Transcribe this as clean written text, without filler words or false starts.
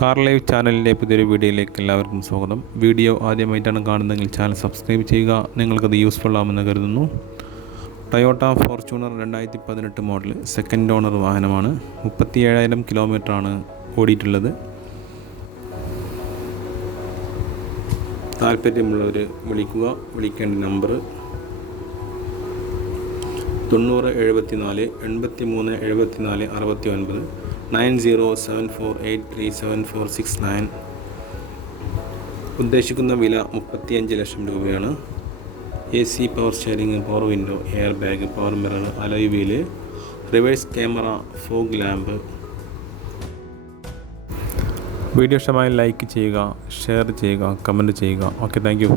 Car live ചാനലിൻ്റെ പുതിയൊരു വീഡിയോയിലേക്ക് എല്ലാവർക്കും സ്വാഗതം. വീഡിയോ ആദ്യമായിട്ടാണ് കാണുന്നതെങ്കിൽ ചാനൽ സബ്സ്ക്രൈബ് ചെയ്യുക. നിങ്ങൾക്കത് യൂസ്ഫുൾ ആകുമെന്ന് കരുതുന്നു. Toyota Fortuner 2018 model second owner വാഹനമാണ്. 37,000 കിലോമീറ്ററാണ് ഓടിയിട്ടുള്ളത്. താല്പര്യമുള്ളവർ വിളിക്കുക. വിളിക്കേണ്ട നമ്പർ 90 74 83 74 69 9074837469. ഉദ്ദേശിക്കുന്ന വില 35 ലക്ഷം രൂപയാണ്. AC, power steering, power window, air bag, power mirror, alloy wheel, reverse camera, fog lamp. Video ഇഷ്ടമായി ലൈക്ക് ചെയ്യുക, ഷെയർ ചെയ്യുക, കമൻറ്റ് ചെയ്യുക. Okay, thank you.